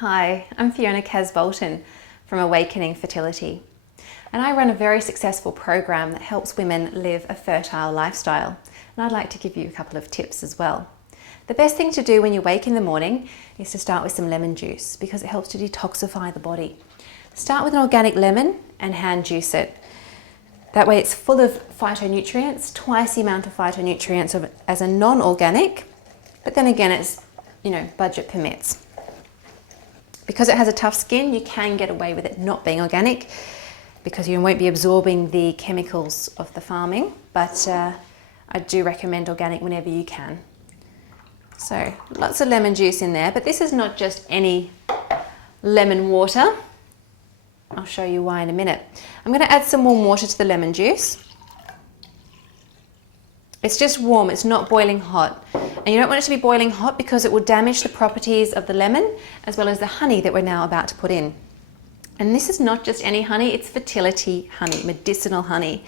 Hi, I'm Fiona Boulton from Awakening Fertility, and I run a very successful program that helps women live a fertile lifestyle, and I'd like to give you a couple of tips as well. The best thing to do when you wake in the morning is to start with some lemon juice because it helps to detoxify the body. Start with an organic lemon and hand juice it. That way it's full of phytonutrients, twice the amount of phytonutrients as a non-organic, but then again it's, budget permits. Because it has a tough skin, you can get away with it not being organic because you won't be absorbing the chemicals of the farming, but I do recommend organic whenever you can. So lots of lemon juice in there, but this is not just any lemon water. I'll show you why in a minute. I'm going to add some warm water to the lemon juice. It's just warm, it's not boiling hot. And you don't want it to be boiling hot because it will damage the properties of the lemon as well as the honey that we're now about to put in. And this is not just any honey, it's fertility honey, medicinal honey.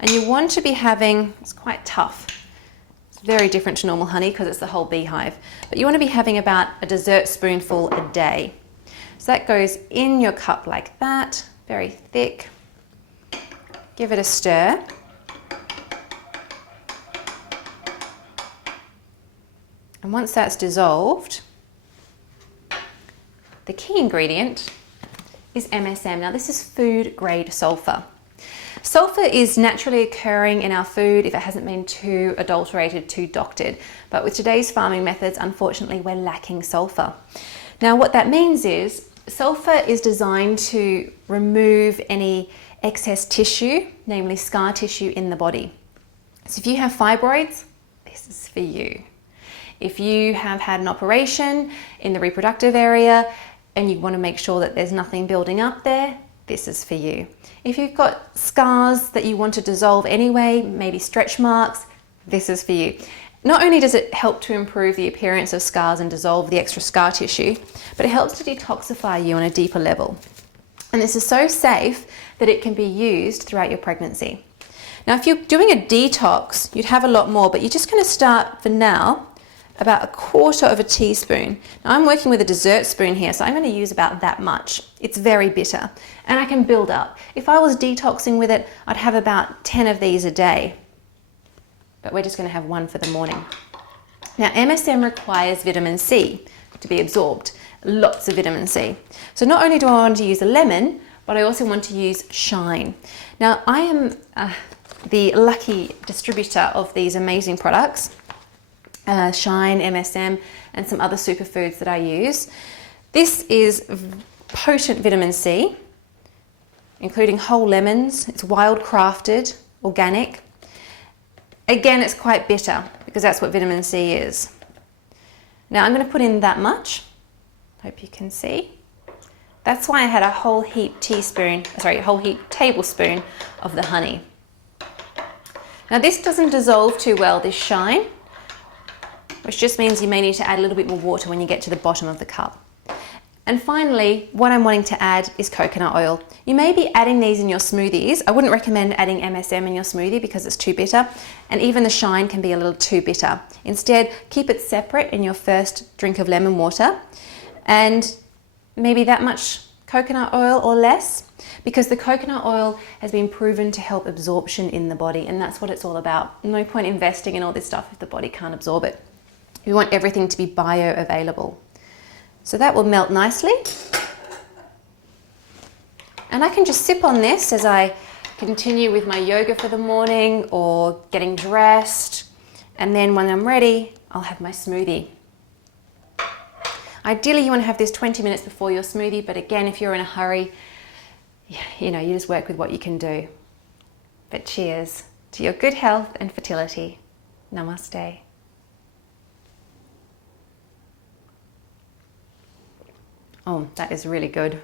And you want to be having, it's quite tough. It's very different to normal honey because it's the whole beehive. But you want to be having about a dessert spoonful a day. So that goes in your cup like that, very thick. Give it a stir. And once that's dissolved, the key ingredient is MSM. Now this is food grade sulfur. Sulfur is naturally occurring in our food if it hasn't been too adulterated, too doctored. But with today's farming methods, unfortunately, we're lacking sulfur. Now what that means is sulfur is designed to remove any excess tissue, namely scar tissue in the body. So if you have fibroids, this is for you. If you have had an operation in the reproductive area and you want to make sure that there's nothing building up there, this is for you. If you've got scars that you want to dissolve anyway, maybe stretch marks, this is for you. Not only does it help to improve the appearance of scars and dissolve the extra scar tissue, but it helps to detoxify you on a deeper level. And this is so safe that it can be used throughout your pregnancy. Now, if you're doing a detox, you'd have a lot more, but you're just going to start for now about 1/4 teaspoon. Now I'm working with a dessert spoon here, so I'm going to use about that much. It's very bitter and I can build up. If I was detoxing with it, I'd have about 10 of these a day, but we're just going to have one for the morning. Now MSM requires vitamin C to be absorbed, lots of vitamin C. So not only do I want to use a lemon, but I also want to use Shine. Now I am the lucky distributor of these amazing products. Shine, MSM, and some other superfoods that I use. This is potent vitamin C, including whole lemons. It's wild crafted, organic. Again, it's quite bitter because that's what vitamin C is. Now I'm going to put in that much. Hope you can see. That's why I had a whole heap tablespoon of the honey. Now this doesn't dissolve too well, this Shine, which just means you may need to add a little bit more water when you get to the bottom of the cup. And finally, what I'm wanting to add is coconut oil. You may be adding these in your smoothies. I wouldn't recommend adding MSM in your smoothie because it's too bitter, and even the Shine can be a little too bitter. Instead, keep it separate in your first drink of lemon water, and maybe that much coconut oil or less, because the coconut oil has been proven to help absorption in the body, and that's what it's all about. No point investing in all this stuff if the body can't absorb it. We want everything to be bioavailable. So that will melt nicely. And I can just sip on this as I continue with my yoga for the morning or getting dressed. And then when I'm ready, I'll have my smoothie. Ideally, you want to have this 20 minutes before your smoothie, but again, if you're in a hurry, you just work with what you can do. But cheers to your good health and fertility. Namaste. Oh, that is really good.